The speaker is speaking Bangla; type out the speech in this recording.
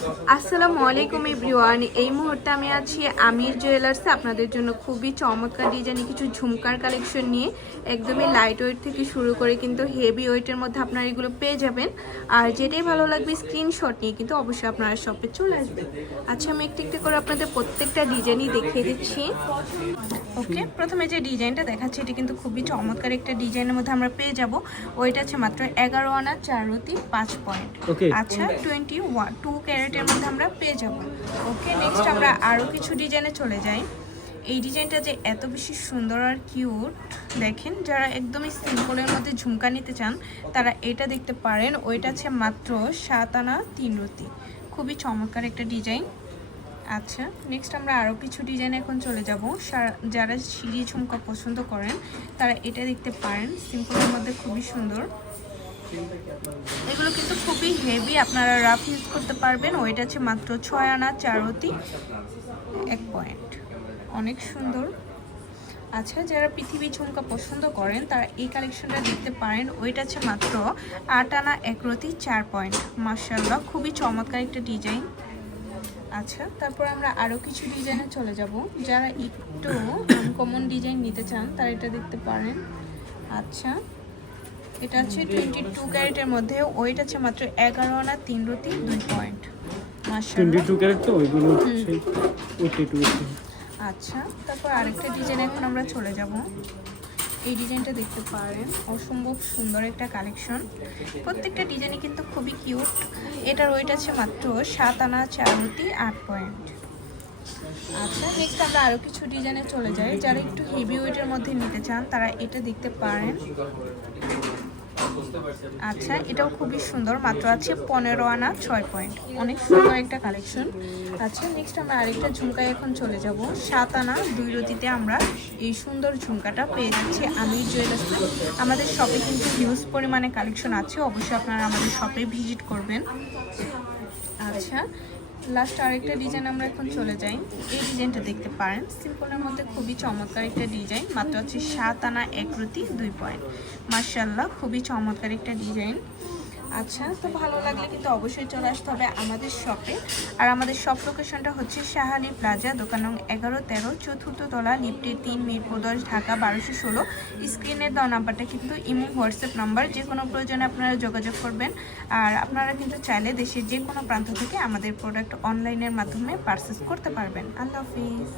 আসসালামু আলাইকুম এভরিওয়ান। এই মুহূর্তে আমি আছি আমির জুয়েলার্সে আপনাদের জন্য খুবই চমৎকার ডিজাইনে কিছু ঝুমকার কালেকশন নিয়ে। একদমই লাইট ওয়েট থেকে শুরু করে কিন্তু হেভি ওয়েটের মধ্যে আপনারা এগুলো পেয়ে যাবেন। আর যেটাই ভালো লাগবে স্ক্রিনশট নিয়ে কিন্তু অবশ্যই আপনারা শপে চলে আসবেন। আচ্ছা, আমি একটু একটু করে আপনাদের প্রত্যেকটা ডিজাইনই দেখিয়ে দিচ্ছি। ওকে, প্রথমে যে ডিজাইনটা দেখাচ্ছি এটা কিন্তু খুবই চমৎকার একটা ডিজাইনের মধ্যে আমরা পেয়ে যাব। ওইটা আছে মাত্র 11 আনা 4 রতি 5 পয়েন্ট। আচ্ছা, 2 ক্যারেটের মধ্যে আমরা পেয়ে যাব। ওকে, নেক্সট আমরা আরও কিছু ডিজাইনে চলে যাই। এই ডিজাইনটা যে এত বেশি সুন্দর আর কিউট, দেখেন যারা একদমই সিম্পলের মধ্যে ঝুমকা নিতে চান তারা এটা দেখতে পারেন। ওইটা আছে মাত্র 7 আনা 3 রতি, খুবই চমৎকার একটা ডিজাইন। আচ্ছা, নেক্সট আমরা আরও কিছু ডিজাইন এখন চলে যাব। যারা সিঁড়ি ঝুমকা পছন্দ করেন তারা এটা দেখতে পারেন, সিম্পলের মধ্যে খুবই সুন্দর। এগুলো কিন্তু খুবই হেভি, আপনারা রাফ ইউজ করতে পারবেন। ওইটা আছে মাত্র 6 আনা 4 রতি 1 পয়েন্ট, অনেক সুন্দর। আচ্ছা, যারা পৃথিবী ঝুমকা পছন্দ করেন তারা এই কালেকশনটা দেখতে পারেন। ওইটা আছে মাত্র 8 আনা 1 রতি 4 পয়েন্ট। মাশাআল্লাহ, খুবই চমৎকার একটা ডিজাইন। আচ্ছা, তারপর আমরা আরও কিছু ডিজাইনে চলে যাব। যারা একটু আনকমন ডিজাইন নিতে চান তারা এটা দেখতে পারেন। আচ্ছা, এটা আছে 22 ক্যারেটের মধ্যে। ওয়েট আছে মাত্র 11 আনা 3 রতি 2 পয়েন্ট। মাশাআল্লাহ, 22 ক্যারেট তো ওইগুলো হচ্ছে 82। আচ্ছা, তারপর আরেকটা ডিজাইন এখন আমরা চলে যাব। এই ডিজাইনটা দেখতে পারেন, অসম্ভব সুন্দর একটা কালেকশন। প্রত্যেকটা ডিজাইনই কিন্তু খুবই কিউট। এটার ওয়েট আছে মাত্র 7 আনা 4 রতি 8 পয়েন্ট। আচ্ছা, নেক্সট আমরা আরও কিছু ডিজাইনে চলে যাই। যারা একটু হেভি ওয়েটের মধ্যে নিতে চান তারা এটা দেখতে পারেন। আচ্ছা, এটাও খুবই সুন্দর, মাত্র আছে 15 আনা 6 পয়েন্ট, অনেক সুন্দর একটা কালেকশন। আচ্ছা, নেক্সট আমরা আরেকটা ঝুমকায় এখন চলে যাব। 7 আনা 2 রতিতে আমরা এই সুন্দর ঝুমকাটা পেয়ে যাচ্ছি আমির জুয়েলার্সে। আমাদের শপে কিন্তু হিউজ পরিমাণে কালেকশন আছে, অবশ্যই আপনারা আমাদের শপে ভিজিট করবেন। আচ্ছা, লাস্ট আরেকটা ডিজাইন আমরা এখন চলে যাই। এই ডিজাইনটা দেখতে পারেন, সিম্পলের মধ্যে খুবই চমৎকার একটা ডিজাইন। মাত্র হচ্ছে 7 আনা 1 রতি 2 পয়েন্ট। মাশাআল্লাহ, খুবই চমৎকার একটা ডিজাইন। আচ্ছা, তো ভালো লাগলে কিন্তু অবশ্যই চলে আসতে হবে আমাদের শপে। আর আমাদের শপ লোকেশনটা হচ্ছে শাহালি প্লাজা, দোকান নং 11-13, 4th তলা, লিফটে 3, মিরপুর 10, ঢাকা 1216। স্ক্রিনের দেওয়া নাম্বারটা কিন্তু ইমো হোয়াটসঅ্যাপ নাম্বার, যে কোনো প্রয়োজনে আপনারা যোগাযোগ করবেন। আর আপনারা কিন্তু চাইলে দেশের যে কোনো প্রান্ত থেকে আমাদের প্রোডাক্ট অনলাইনের মাধ্যমে পারচেস করতে পারবেন। আল্লাহ হাফিজ।